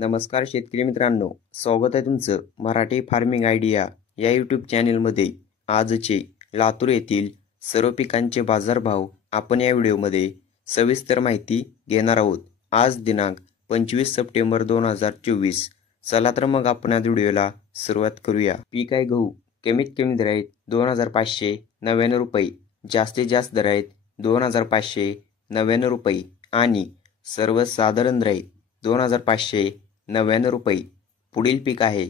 नमस्कार शेतकरी मित्रांनो, स्वागत आहे तुमचं मराठी फार्मिंग आयडिया या यूट्यूब चॅनलमध्ये। आजचे लातूर येथील सर्व पिकांचे बाजारभाव आपण या व्हिडिओमध्ये सविस्तर माहिती घेणार आहोत। आज दिनांक 25 सप्टेंबर 2024। चला तर मग आपण या व्हिडिओला सुरुवात करूया। पीक आहे गहू, कमीत कमी दर आहेत 2599 रुपये, जास्तीत जास्त दर आहेत 2599 रुपये आणि सर्वसाधारण दर आहेत 2599 रुपये। पुढील पीक आहे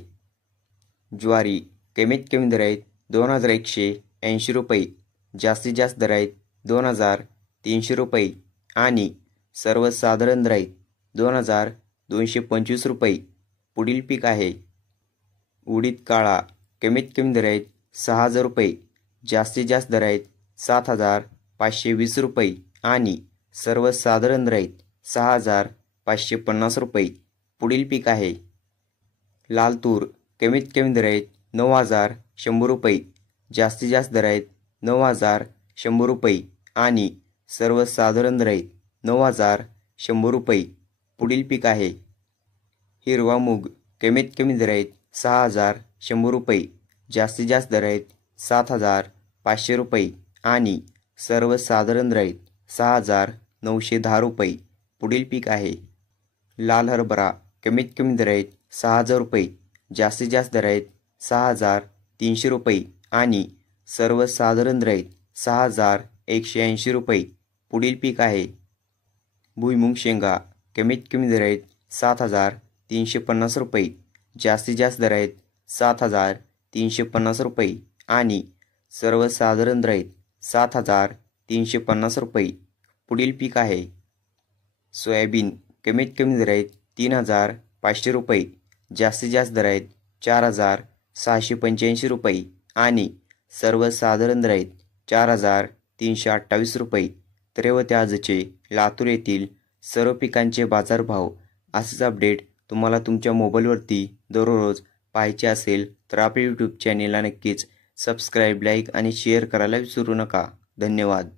ज्वारी, कमीत कमी दर आहेत 2180 रुपये, जास्तीत जास्त दर आहेत 2300 रुपये आणि सर्वसाधारण दर आहेत 2225 रुपये। पुढील पीक आहे उडीद काळा, कमीत कमी दर आहेत 6000 रुपये, जास्तीत जास्त दर आहेत 7520 रुपये आणि सर्वसाधारण दर आहेत 6550 रुपये। पुढील पीक आहे लाल तूर, कमीत कमी दर आहेत 9100 रुपये, जास्तीत जास्त दर आहेत 9100 रुपये आणि सर्वसाधारण दर आहेत 9100 रुपये। पुढील पीक आहे हिरवा मूग, कमीत कमी दर आहेत 6100 रुपये, जास्तीत जास्त दर आहेत 7500 रुपये आणि सर्वसाधारण दर आहेत 6910 रुपये। पुढील पीक आहे लाल हरभरा, कमीत कमी दर आहेत 6000 रुपये, जास्तीत जास्त दर आहेत 6300 रुपये आणि सर्वसाधारण दर आहेत 6180 रुपये। पुढील पीक आहे भुईमुग शेंगा, कमीत कमी दर आहेत 7350 रुपये, जास्तीत जास्त दर आहेत 7350 रुपये आणि सर्वसाधारण दर आहेत 7350 रुपये। पुढील पीक आहे सोयाबीन, कमीत कमी दर आहेत 3500 रुपये, जास्तीत जास्त दर आहेत 4685 रुपये आणि सर्वसाधारण दर आहेत 4328 रुपये। तर हे होते आजचे लातूर येथील सर्व पिकांचे बाजारभाव। असेच अपडेट तुम्हाला तुमच्या मोबाईलवरती दररोज पाहायचे असेल तर आपल्या यूट्यूब चॅनेलला नक्कीच सबस्क्राईब, लाईक आणि शेअर करायला विसरू नका। धन्यवाद।